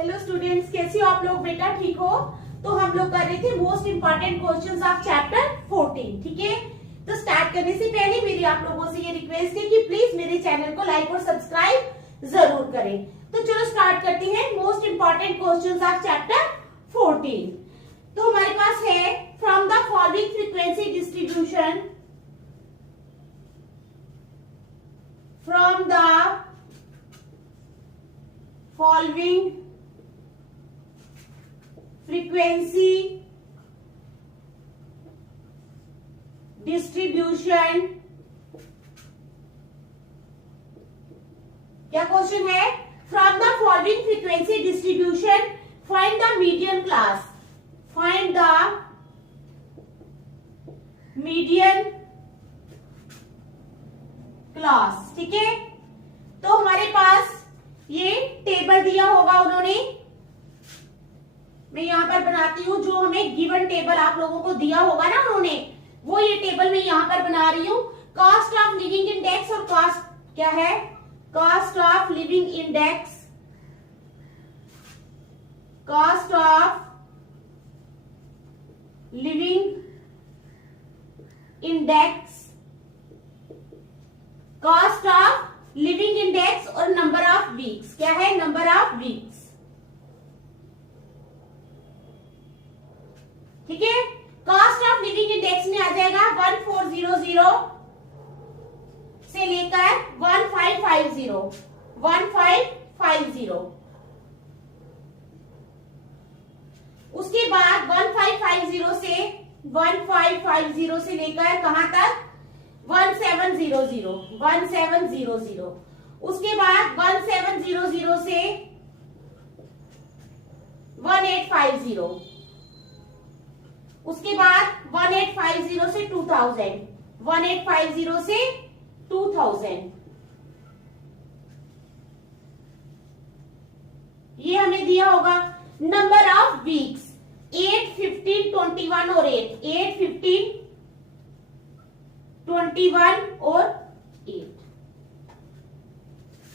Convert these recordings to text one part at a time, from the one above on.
Hello students, कैसे हो आप लोग? बेटा ठीक हो? तो हम लोग कर रहे थे most important questions of chapter 14। ठीक है, तो स्टार्ट करने से पहले मेरी आप लोगों से ये रिक्वेस्ट है कि प्लीज मेरे चैनल को लाइक और सब्सक्राइब जरूर करें। तो चलो स्टार्ट करते हैं most important questions of chapter 14। तो हमारे पास है from the following frequency distribution, from the following frequency distribution। क्या क्वेश्चन है? From the following frequency distribution find the median class, find the median class. ठीक है, तो हमारे पास ये टेबल दिया होगा उन्होंने, मैं यहां पर बनाती हूं जो हमें गिवन टेबल आप लोगों को दिया होगा ना उन्होंने, वो ये टेबल मैं यहां पर बना रही हूं। कॉस्ट ऑफ लिविंग इंडेक्स और कॉस्ट क्या है? Cost of living index, cost of living index, cost of living index और नंबर ऑफ वीक्स। क्या है? Number of weeks. ठीक है, कॉस्ट ऑफ लिविंग इंडेक्स में आ जाएगा 1400 से लेकर 1550, 1550। उसके बाद 1550 से लेकर कहां तक? 1700, 1700। उसके बाद 1700 से 1850, उसके बाद 1850 से 2000, 1850 से 2000। ये हमें दिया होगा। नंबर ऑफ वीक्स 8, 15, 21 और 8, 8, 15, 21 और 8।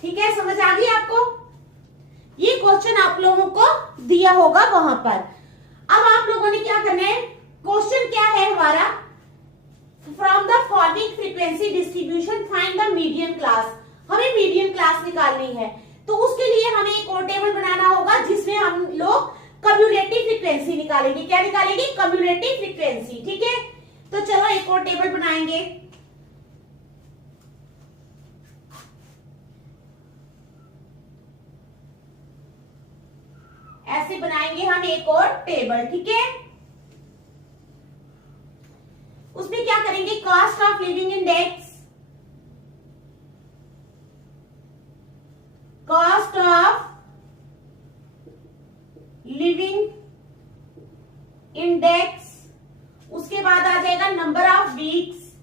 ठीक है, समझ आ गई आपको? ये क्वेश्चन आप लोगों को दिया होगा वहां पर। अब आप लोगों ने क्या करना है? क्वेश्चन क्या है हमारा? From the following frequency distribution find the median class. हमें मीडियन क्लास निकालनी है, तो उसके लिए हमें एक और टेबल बनाना होगा जिसमें हम लोग कम्युलेटिव फ्रीक्वेंसी निकालेंगे। क्या निकालेंगे? Cumulative frequency. ठीक है, तो चलो एक और टेबल बनाएंगे। ऐसे बनाएंगे हम एक और टेबल। ठीक है, उसमें क्या करेंगे? Cost of living index, cost of living index, उसके बाद आ जाएगा नंबर ऑफ वीक्स,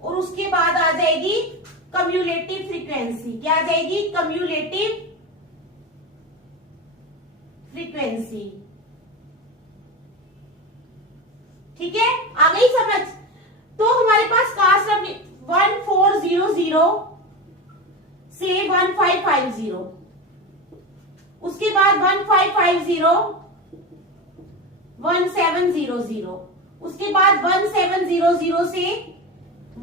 और उसके बाद आ जाएगी कम्युलेटिव फ्रीक्वेंसी। क्या आ जाएगी? Cumulative frequency. ठीक है, आ गई समझ? तो हमारे पास कॉस्ट ऑफ 1400 से 1550, उसके बाद 1550, 1700, उसके बाद 1700 से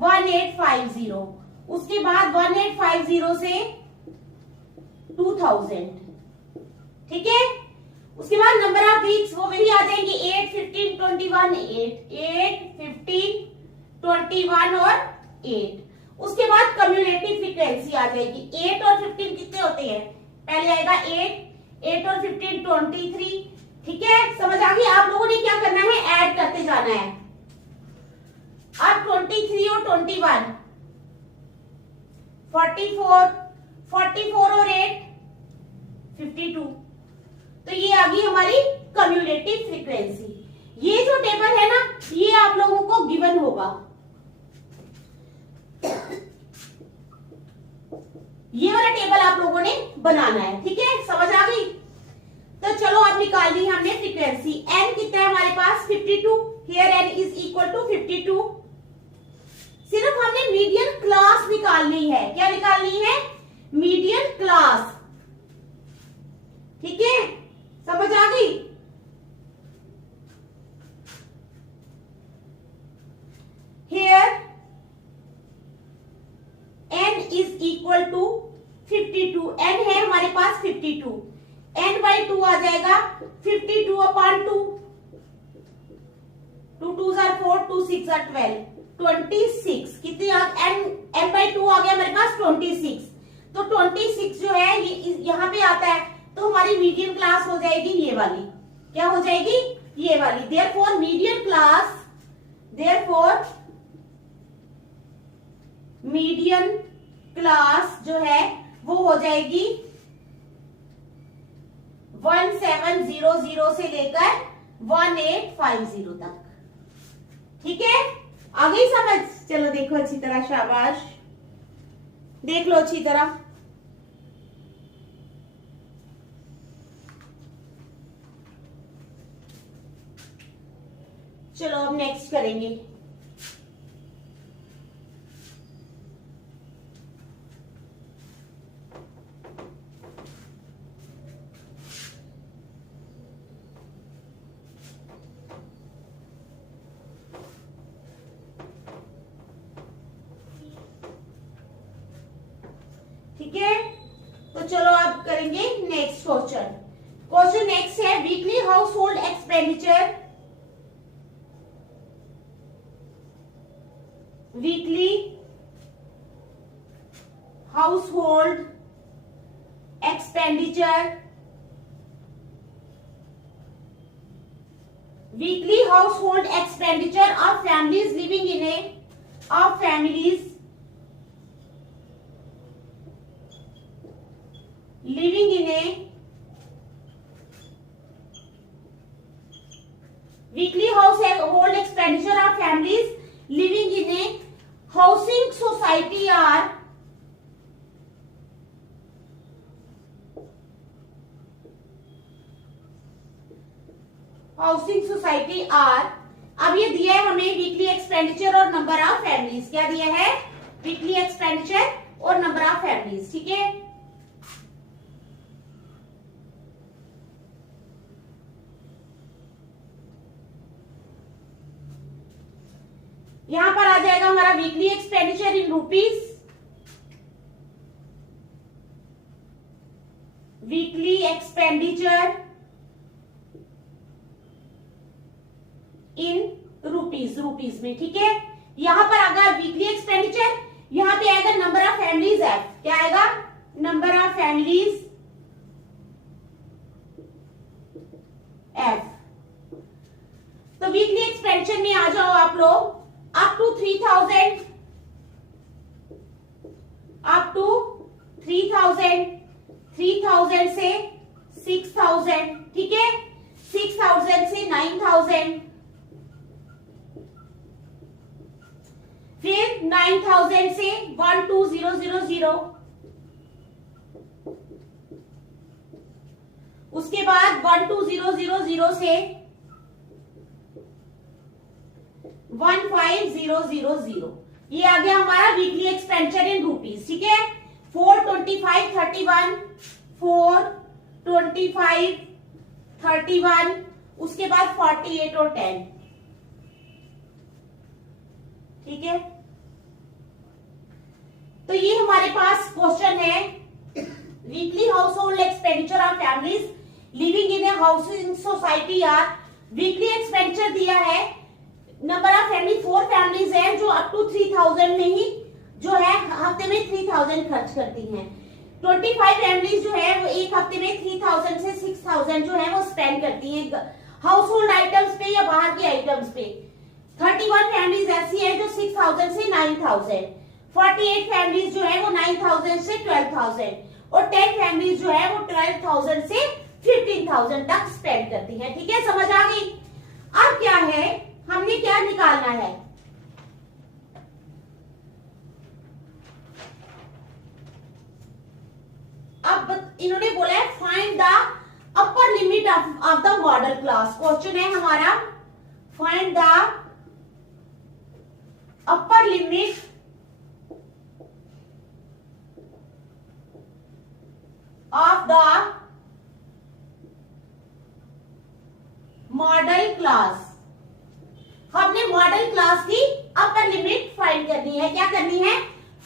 1850, उसके बाद 1850 से 2000। ठीक है, उसके बाद नंबर ऑफ वीक्स वो भी आ जाएंगी 8, 15, 21, 8, 15, 21 और 8। उसके बाद कम्युलेटिव फ्रीक्वेंसी आ जाएगी। 8 और 15 कितने होते हैं? पहले आएगा 8 और 15 23। ठीक है, समझ आ गई? आप लोगों ने क्या करना है? ऐड करते जाना है। अब 23 और 21, 44, 44 और 8 52। तो ये आ गई हमारी कम्युलेटिव फ्रीक्वेंसी। ये जो टेबल है ना, ये आप लोगों को गिवन होगा। ये वाला टेबल आप लोगों ने बनाना है। ठीक है, समझ आ गई? तो चलो अब निकालनी है हमने फ्रीक्वेंसी। n कितना है हमारे पास? 52। Here n is equal to 52। सिर्फ हमने मीडियन क्लास निकालनी है। क्या निकालनी है? Median class. ठीक है, समझ आ गई। Here n is equal to 52। n है हमारे पास 52, n by 2 आ जाएगा 52 अपॉन 2, 2 2 are 4, 2 6 are 12, 26। कितनी n by 2 आ गया हमारे पास 26। तो 26 जो है ये यहाँ पे आता है, तो हमारी मीडियन क्लास हो जाएगी ये वाली। क्या हो जाएगी? ये वाली। Therefore median class, therefore median class जो है वो हो जाएगी 1700 से लेकर 1850 तक। ठीक है, आ गई समझ? चलो देखो अच्छी तरह, शाबाश, देख लो अच्छी तरह। चलो अब नेक्स्ट करेंगे। ठीक है, तो चलो अब करेंगे नेक्स्ट क्वेश्चन। क्वेश्चन नेक्स्ट है weekly household expenditure, weekly household expenditure, weekly household expenditure of families living in A, of families living in a weekly household expenditure of families living in a housing society are housing society are. अब ये दिया है हमें weekly expenditure और number of families. क्या दिया है? Weekly expenditure और नंबर ऑफ फैमिलीज। ठीक है, यहां पर आ जाएगा हमारा weekly expenditure in rupees, weekly expenditure in rupees, rupees में। ठीक है, यहां पर आएगा वीकली एक्सपेंडिचर, यहां पे आएगा नंबर ऑफ फैमिलीज एफ। क्या आएगा? Number of families F. तो वीकली एक्सपेंडिचर में आ जाओ आप लोग, अप टू 3000, अप टू 3000, 3000 से 6000। ठीक है, 6000 से 9000, फिर 9000 से 12000, उसके बाद 12000 से 15000। ये आ गया हमारा वीकली एक्सपेंडिचर इन रुपीज। ठीक है, 425 31, 425 31, उसके बाद 48 और 10। ठीक है, तो ये हमारे पास क्वेश्चन है weekly household expenditure of families living in a housing society are. Weekly expenditure दिया है, नंबर ऑफ फैमिली 4 फैमिलीज हैं जो अप टू 3000 में ही जो है हफ्ते में 3000 खर्च करती हैं। 25 फैमिलीज जो है वो एक हफ्ते में 3000 से 6000 जो है वो स्पेंड करती हैं हाउस होल्ड आइटम्स पे या बाहर के आइटम्स पे। 31 फैमिलीज ऐसी है जो 6000 से 9000, 48 फैमिलीज जो है वो 9000 से 12000 और 10 फैमिलीज जो है वो 12000 से 15000 तक स्पेंड करती हैं। ठीक है, समझ आ गई? अब क्या है, हमने क्या निकालना है? अब इन्होंने बोला है find the upper limit of the model class. Question है हमारा find the upper limit of the model class. हमने मॉडल क्लास की अपर लिमिट फाइंड करनी है। क्या करनी है?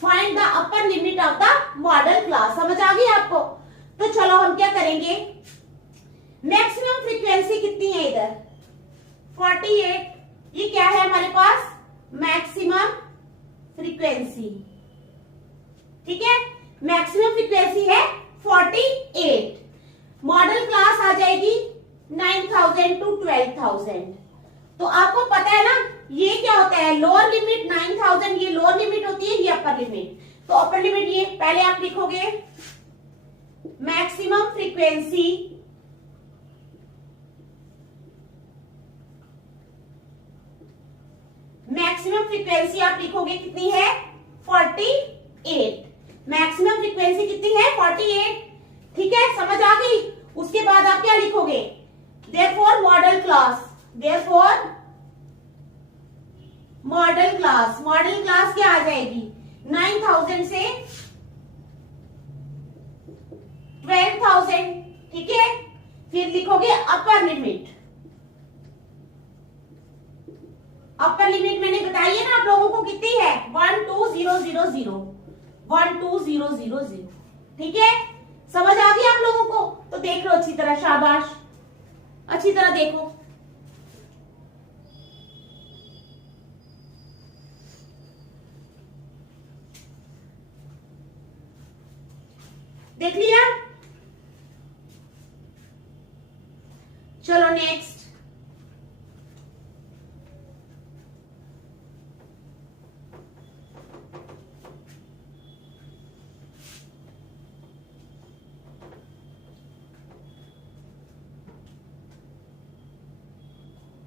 Find the upper limit of the model class. समझ आ गई आपको? तो चलो हम क्या करेंगे, मैक्सिमम फ्रीक्वेंसी कितनी है इधर 48, ये क्या है हमारे पास मैक्सिमम फ्रीक्वेंसी। ठीक है, मैक्सिमम फ्रीक्वेंसी है 48। मॉडल क्लास आ जाएगी 9000 टू 12000। तो आपको पता है ना ये क्या होता है, लोअर लिमिट 9000 ये लोअर लिमिट होती है, ये अपर लिमिट। तो अपर लिमिट ये पहले आप लिखोगे मैक्सिमम फ्रीक्वेंसी आप लिखोगे कितनी है 48। मैक्सिमम फ्रीक्वेंसी कितनी है 48। ठीक है, समझ आ गई? उसके बाद आप क्या लिखोगे, therefore model class. Therefore model class क्या आ जाएगी 9000 से 12000। ठीक है, फिर लिखोगे अपर लिमिट। अपर लिमिट मैंने बताई है ना आप लोगों को कितनी है 12000 12000। ठीक है, समझ आ गई आप लोगों को? तो देख लो अच्छी तरह, शाबाश, अच्छी तरह देखो। देख लिया? चलो नेक्स्ट।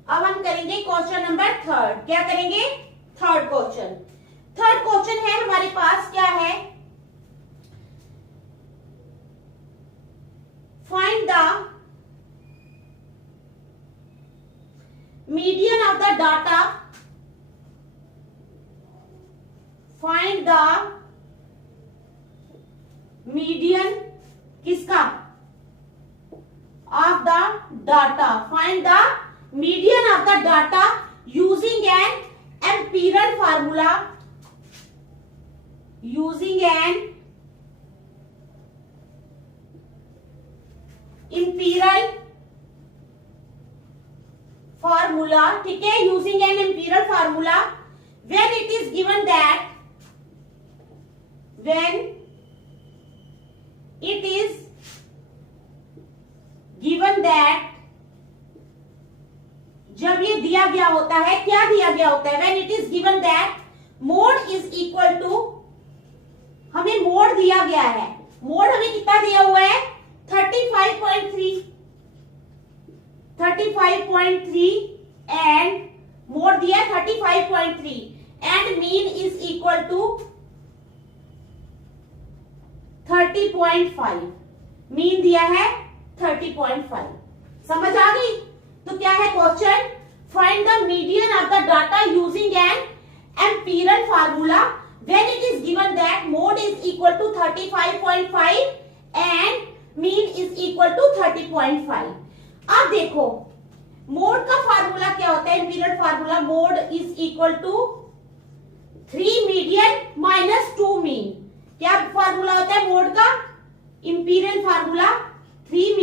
अब हम करेंगे क्वेश्चन नंबर 3। क्या करेंगे? थर्ड क्वेश्चन है हमारे पास, क्या है, find the median of the data. Find the median किसका of the data. Find the median of the data using an imperial formula ठीक है, using an imperial formula when it is given that जब ये दिया गया होता है, क्या दिया गया होता है, when it is given that mode is equal to, हमें मोड दिया गया है, मोड हमें कितना दिया हुआ है 35.3 एंड मोड दिया है 35.3 and mean is equal to 30.5। Mean दिया है 30.5। समझ आ गई? तो क्या है question, find the median of the data using an empirical formula when it is given that mode is equal to 35.5 and mean is equal to 30.5। अब देखो मोड का फार्मूला क्या होता है, empirical formula, mode is equal to 3 median minus 2 mean. क्या formula होता है mode का, empirical formula 3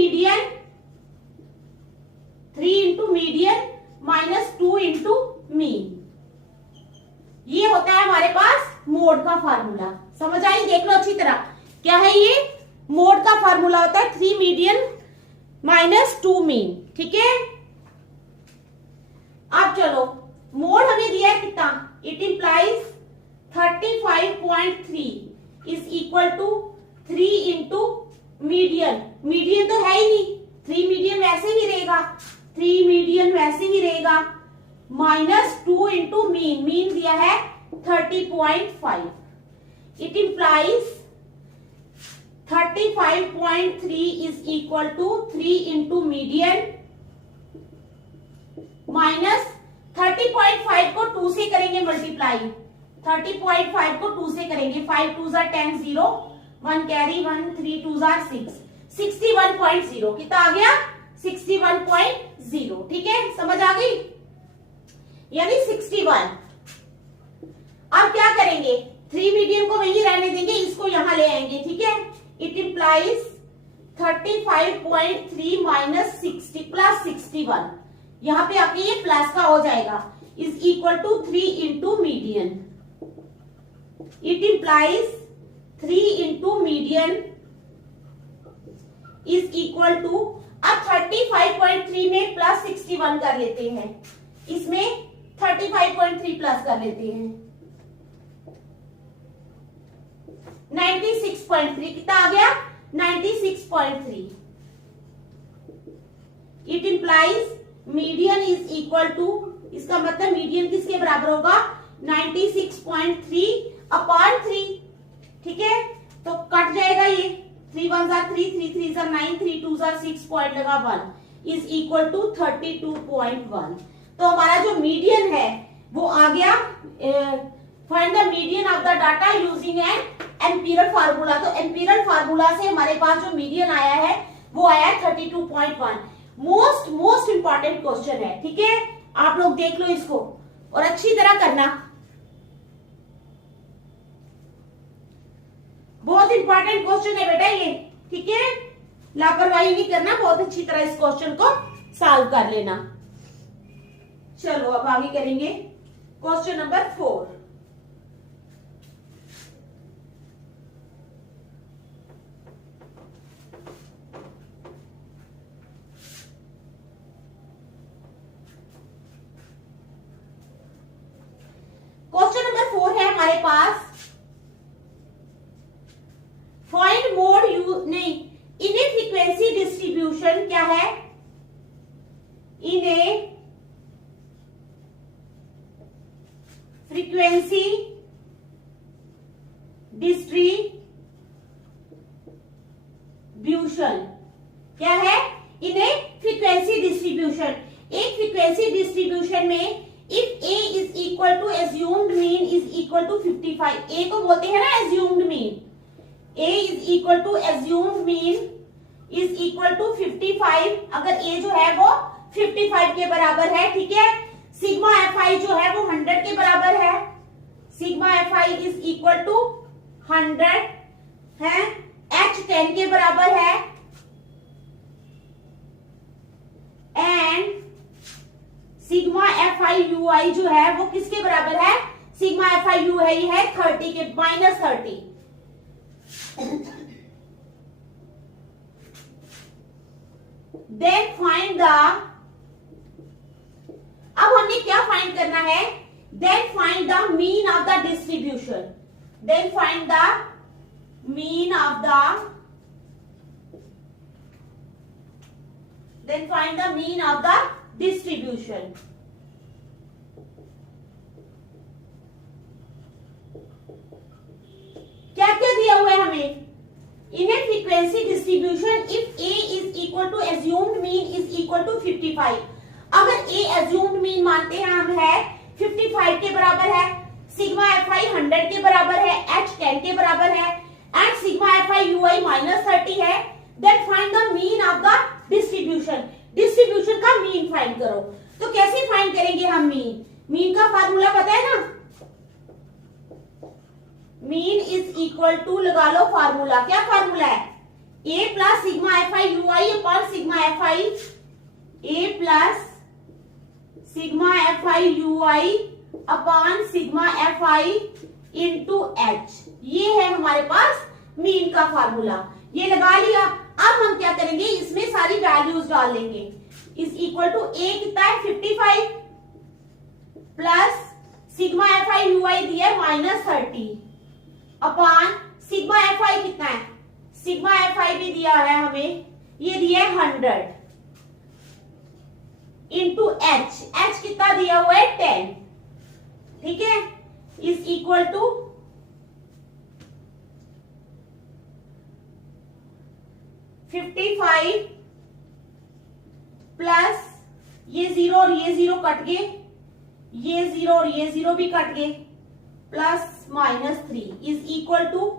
into median minus 2 into mean. ये होता है हमारे पास मोड का फार्मूला। समझ आई? देख लो अच्छी तरह, क्या है ये मोड का फार्मूला होता है 3 मीडियन माइनस 2 मीन। ठीक है, अब चलो मोड हमें दिया है कितना, it implies 35.3 is equal to 3 into median. Median तो है ही नहीं, 3 मीडियन वैसे ही रहेगा, 3 मीडियन वैसे ही रहेगा, माइनस 2 इंटू मीन। मीन दिया है 30.5। It implies 35.3 is equal to 3 into median minus 30.5 को 2 से करेंगे मल्टीप्लाई, 30.5 को 2 से करेंगे, 5 2 10 0 1 कैरी 1 3 2 6 61.0 कितना आ गया 61.0। ठीक है, समझ आ गई, यानी 61। अब क्या करेंगे, 3 मीडियन को वही रहने देंगे, इसको यहां ले आएंगे। ठीक है, इट इंप्लाइज 35.3 माइनस 60 प्लस 61, यहां पे आके ये प्लस का हो जाएगा, is equal to 3 into median. It implies 3 into median is equal to, अब 35.3 में प्लस 61 कर लेते हैं, इसमें 35.3 प्लस कर लेते हैं, 96.3 कितना आ गया 96.3। It implies median is equal to, इसका मतलब मीडियन किसके बराबर होगा 96.3 अपॉन 3। ठीक है, तो कट जाएगा ये, 3 1 जार 3, 3 3 जार 9, 3 2 जार 6 पॉइंट लगा 1 इज इक्वल टू 32.1। तो हमारा जो मीडियन है वो आ गया, find the median of the data using an empirical formula. तो एम्पिरिकल फार्मूला से हमारे पास जो मीडियन आया है वो आया 32.1। मोस्ट इंपॉर्टेंट क्वेश्चन है। ठीक है, आप लोग देख लो इसको और अच्छी तरह करना, बहुत इंपॉर्टेंट क्वेश्चन है बेटा ये। ठीक है, लापरवाही नहीं करना, बहुत अच्छी तरह इस क्वेश्चन को सॉल्व कर लेना। चलो अब आगे करेंगे क्वेश्चन नंबर 4। क्वेश्चन नंबर 4 है हमारे पास, फाइंड मोड यू नहीं इन ए फ्रीक्वेंसी डिस्ट्रीब्यूशन, क्या है इन ए फ्रीक्वेंसी डिस्ट्रीब्यूशन, क्या है इन ए फ्रीक्वेंसी डिस्ट्रीब्यूशन। एक फ्रीक्वेंसी डिस्ट्रीब्यूशन में if a is equal to assumed mean is equal to 55, a को बोलते हैं ना assumed mean, a is equal to assumed mean is equal to 55, अगर a जो है वो 55 के बराबर है। ठीक है, सिग्मा fi जो है वो 100 के बराबर है, sigma fi is equal to 100 है, h 10 के बराबर है, एंड सिग्मा fi ui जो है वो किसके बराबर है, सिग्मा fi ui है 30 के, -30। देन फाइंड द, अब हमने क्या फाइंड करना है, then find the mean of the distribution, then find the mean of the, then find the mean of the distribution. क्या क्या दिया हुआ है हमें, in a frequency distribution if a is equal to assumed mean is equal to 55, अगर a assumed mean मानते हैं हम है 55 के बराबर है, सिग्मा fi 100 के बराबर है, h 10 के बराबर है, एंड सिग्मा fi ui -30 है, then find the mean of the distribution. Distribution का मीन फाइंड करो। तो कैसे फाइंड करेंगे हम मीन, मीन का फार्मूला पता है ना, मीन इज इक्वल टू, लगा लो फार्मूला, क्या फार्मूला है, a plus sigma fi ui upon sigma fi, a plus sigma fi ui upon sigma fi into h, ये है हमारे पास मीन का फार्मूला, ये लगा लिया। अब हम क्या करेंगे, इसमें सारी वैल्यूज डाल लेंगे, इज इक्वल टू a कितना है 55 प्लस सिग्मा fi ui दिया -30 अपॉन सिग्मा fi कितना है, सिग्मा fi भी दिया है हमें, ये दिया है 100 इंटू h कितना दिया हुआ है 10। ठीक है, इज इक्वल टू 55 प्लस ये 0 और ये 0 कट गए, ये 0 और ये 0 भी कट गए, प्लस -3 इज इक्वल टू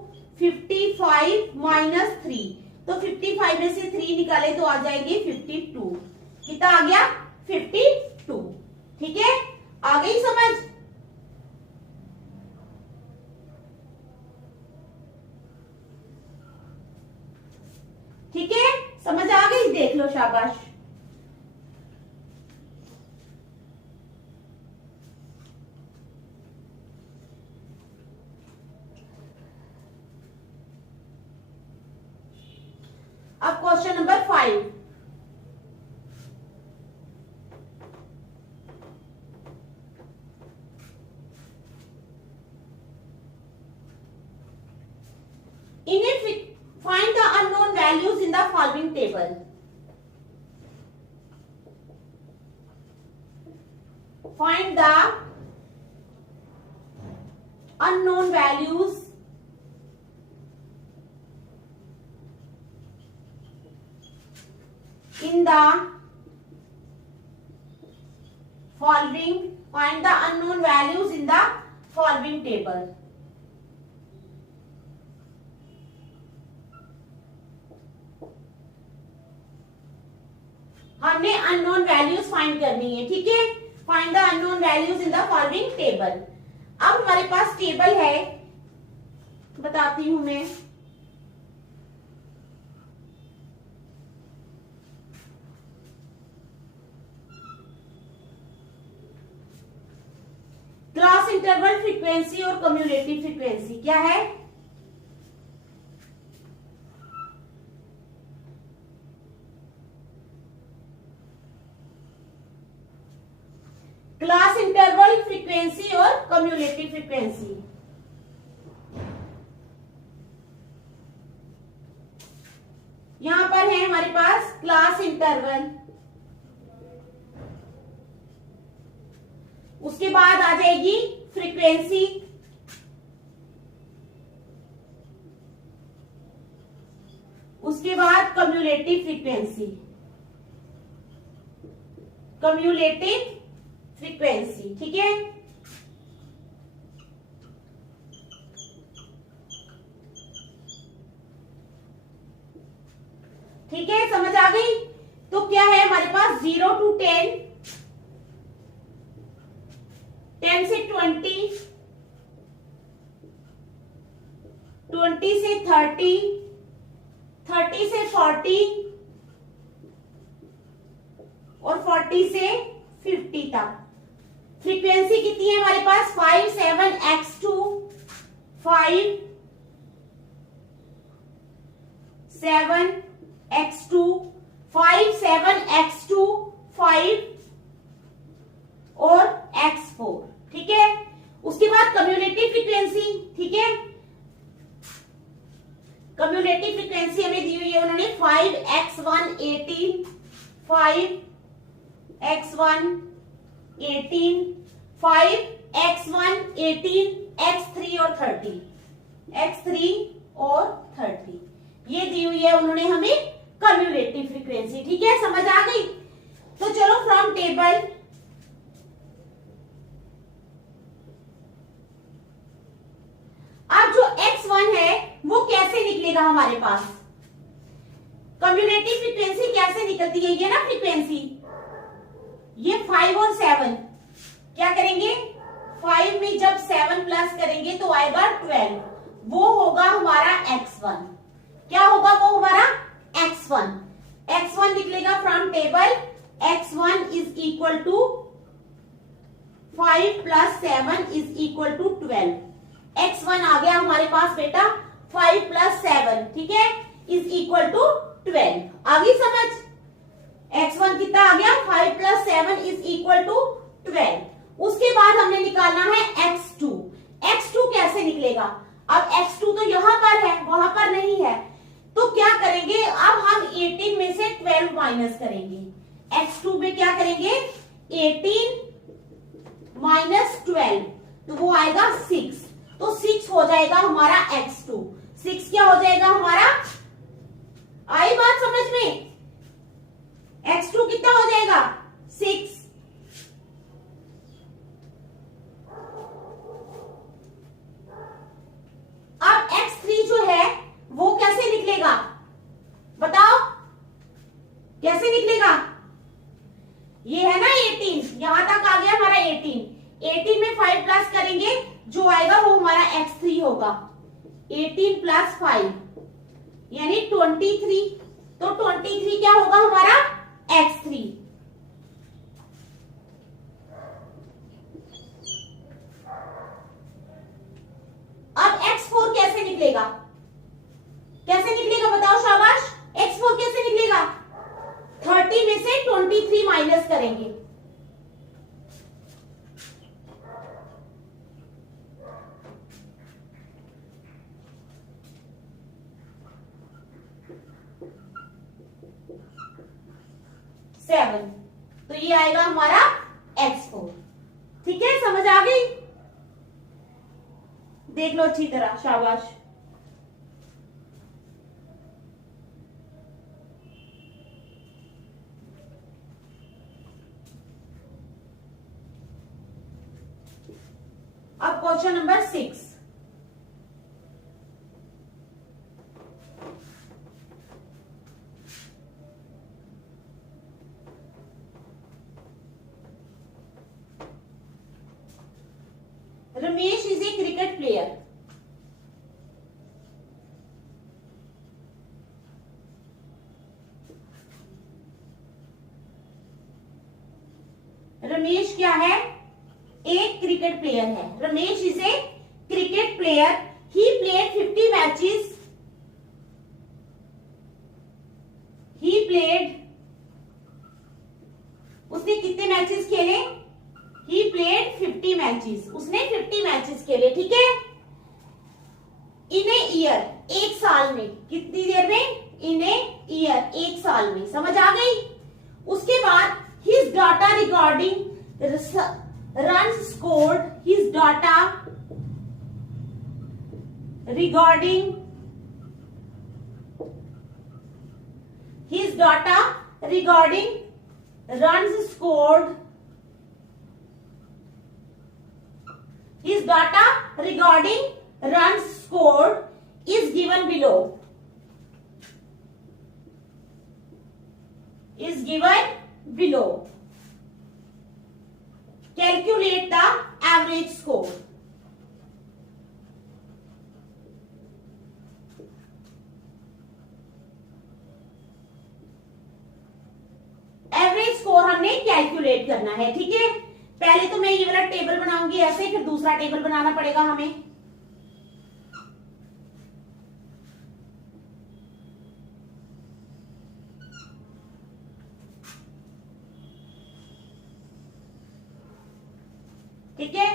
55 -3, तो 55 में से 3 निकाले तो आ जाएंगे 52। कितना आ गया? 52। ठीक है, आ गई समझ? ठीक है, समझ आ गई? देख लो, शाबाश। अब question number 5। In it, find the unknown values in the following table. Find the unknown values in the following. Find the unknown values in the following table. हमने अननोन वैल्यूज फाइंड करनी है। ठीक है, find the unknown values in the following table. अब हमारे पास table है, बताती हूं मैं। क्लास इंटरवल फ्रीक्वेंसी और कम्युलेटिव फ्रीक्वेंसी क्या है? क्लास इंटरवल फ्रीक्वेंसी और कम्युलेटिव फ्रीक्वेंसी। यहां पर है हमारे पास क्लास इंटरवल, उसके बाद आ जाएगी फ्रीक्वेंसी, उसके बाद कम्युलेटिव फ्रीक्वेंसी। कम्युलेटिव फ्रीक्वेंसी, ठीक है। ठीक है, समझ आ गई? तो क्या है हमारे पास 0 to 10, 10 से 20, 20 से 30, 30 से 40 और 40 से 50 तक। फ्रीक्वेंसी कितनी है हमारे पास? 5, 7, x2, 5, 7, x2, 5, 7, x2, 5 और x4। ठीक है, उसके बाद कम्युलेटिव फ्रीक्वेंसी। ठीक है, कम्युलेटिव फ्रीक्वेंसी हमें दी हुई है उन्होंने 5x1 18, 5x1 18, 5x1 18, x3 और 30, x3 और 30 ये दी हुई है उन्होंने हमें कम्युलेटिव फ्रीक्वेंसी। ठीक है, समझ आ गई? तो चलो फ्रॉम टेबल अब जो x1 है वो कैसे निकलेगा हमारे पास? कम्युलेटिव फ्रीक्वेंसी कैसे निकलती है? ये ना फ्रीक्वेंसी, ये 5 और 7 क्या करेंगे? 5 में जब 7 प्लस करेंगे तो आएगा 12, वो होगा हमारा x1। क्या होगा वो हमारा? x1। x1 निकलेगा from table, x1 is equal to 5 plus 7 is equal to 12। x1 आ गया हमारे पास बेटा 5 प्लस 7, ठीक है, इज इक्वल टू 12। आ गई समझ? x1 कितना आ गया? 5 प्लस 7 इज इक्वल टू 12। उसके बाद हमने निकालना है x2। x2 कैसे निकलेगा? अब x2 तो यहां पर है, वहां पर नहीं है, तो क्या करेंगे? अब हम 18 में से 12 माइनस करेंगे। x2 में क्या करेंगे? 18 माइनस 12, तो वो आएगा 6, तो 6 हो जाएगा हमारा x2। 6 क्या हो जाएगा हमारा? आई बात समझ में? x2 कितना हो जाएगा? 6। अब x3 जो है वो कैसे निकलेगा? 18 प्लस 5 यानी 23। तो 23 क्या होगा हमारा x3। अब x4 कैसे निकलेगा, कैसे निकलेगा बताओ शाबाश। x4 कैसे निकलेगा, 30 में से 23 माइनस करेंगे। सेवन, तो ये आएगा हमारा x4। ठीक है, समझ आ गई, देख लो अच्छी तरह, शाबाश। अब question number 6। Ramesh is a cricket player. Ramesh क्या है, एक क्रिकेट प्लेयर है। Ramesh is a cricket player, he played 50 matches, he played, उसने कितने मैचेस खेले, ही प्लेड 50 मैचेस, उसने 50 मैचेस खेले। ठीक है, इन ए ईयर, एक साल में, कितनी देर में, इन ए ईयर, एक साल में, समझ आ गई। उसके बाद his data regarding runs scored, his data regarding runs scored, his data regarding runs scored is given below, is given below. Calculate the average score. Average score हमने कैलकुलेट करना है। ठीक है, पहले तो मैं ये वाला टेबल बनाऊंगी ऐसे, फिर दूसरा टेबल बनाना पड़ेगा हमें। ठीक है,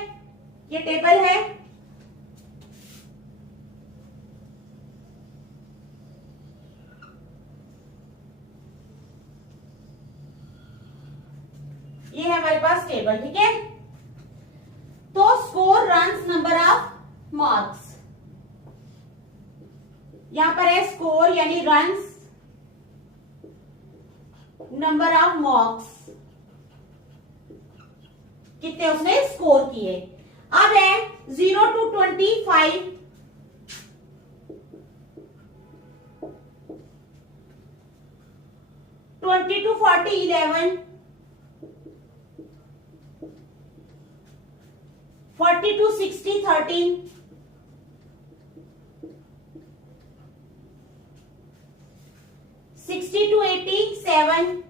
ये टेबल है। ये है हमारे पास टेबल। ठीक है, तो score runs number of marks, यहां पर है स्कोर यानी रन्स, नंबर ऑफ मार्क्स, कितने उसने स्कोर किए। अब है 0 to 25, 20 to 40 11, 40 to 60 13, 60 to 80 7,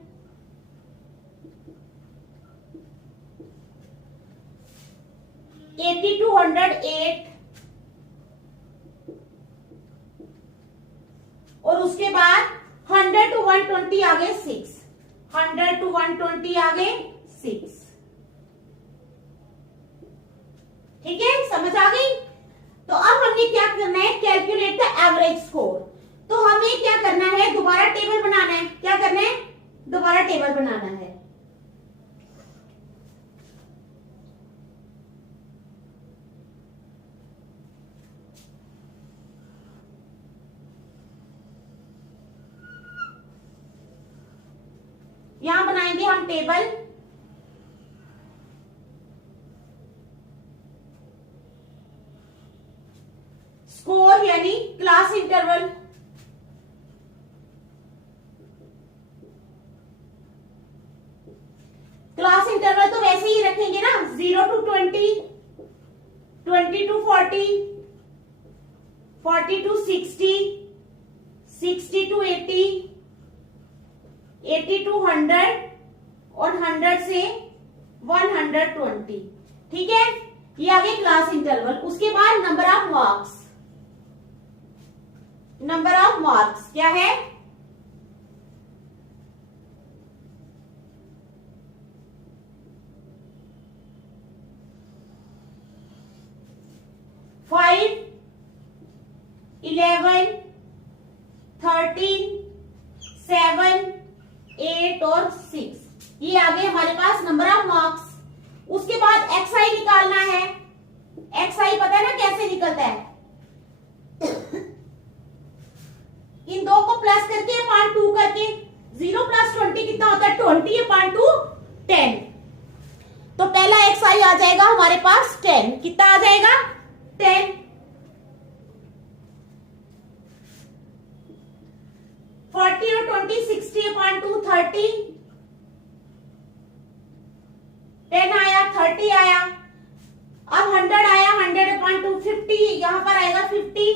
80 to 100 8, और उसके बाद 100 to 120 आगे 6, 100 to 120 आगे 6। ठीक है, समझ आ गई। तो अब हमने क्या करना है, कैलकुलेट द एवरेज स्कोर। तो हमें क्या करना है, दोबारा टेबल बनाना है। क्या करना है, दोबारा टेबल बनाना है। यहां बनाएंगे हम टेबल, स्कोर यानी क्लास इंटरवल, क्लास इंटरवल तो वैसे ही रखेंगे ना, 0 to 20, 20 to 40, 40 to 60, 60 to 80, 80 to 100 और 100 से 120। ठीक है, ये आगे क्लास इंटरवल। उसके बाद number of marks. Number of marks क्या है? फाइव, 11, 13, 7, 8 और 6। ये आ गए हमारे पास नंबर ऑफ मार्क्स। उसके बाद XI निकालना है। XI पता है ना कैसे निकलता है? इन दो को प्लस करके अपान 2 करके। 0 + 20 कितना होता है? 20 अपान 2 10। तो पहला XI आ जाएगा हमारे पास 10। कितना आ जाएगा? 10। 40 और 20 60 अपान 2 30। 10 आया, 30 आया। अब 100 आया, 100 अपान 2 50। यहां पर आएगा 50।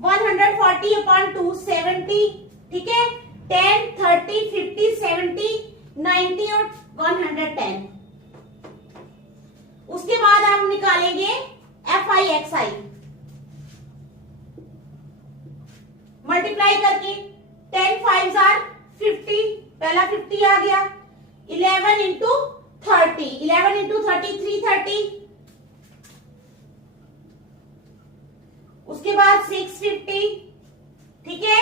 140 अपान 2 70। ठीक है, 10 30 50 70 90 और 110। उसके बाद हम निकालेंगे FI XI मल्टीप्लाई करके। 10 5 आर 50, पहला 50 आ गया। 11 इंटू 30, 11 इंटू 30 330। उसके बाद 650। ठीक है,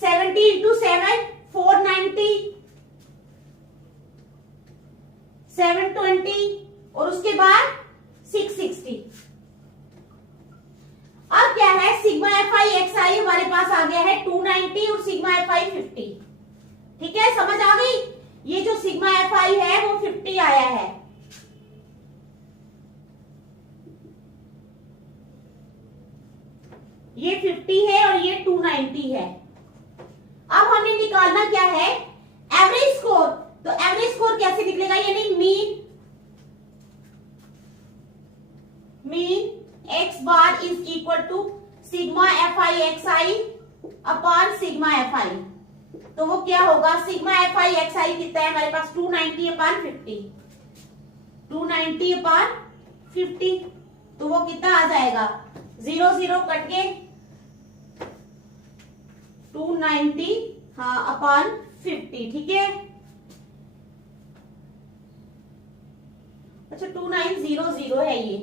70 इंटू 7 490, 720 और उसके बाद 660। अब क्या है? सिग्मा FI XI हमारे पास आ गया है 290 और सिग्मा FI 50। ठीक है, समझ आ गई? ये जो सिग्मा FI है वो 50 आया है। ये 50 है और ये 290 है। अब हमें निकालना क्या है? Average score. तो एवरेज स्कोर कैसे निकलेगा? यानी mean x bar is equal to sigma FI XI upon sigma FI। तो वो क्या होगा? सिग्मा FI XI कितना है हमारे पास? 290 अपॉन 50। 290 अपॉन 50। तो वो कितना आ जाएगा? 0 0 कट के 290 हाँ अपॉन 50। ठीक है, अच्छा 2900 है ये।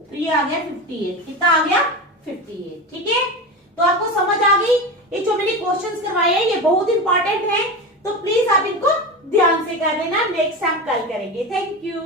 तो ये आ गया 58। कितना आ गया? 58। ठीक है, तो आपको समझ आ गई? ये जो मैंने क्वेश्चंस करवाए हैं ये बहुत इंपॉर्टेंट हैं, तो प्लीज आप इनको ध्यान से कर लेना। नेक्स्ट टाइम कल करेंगे। Thank you.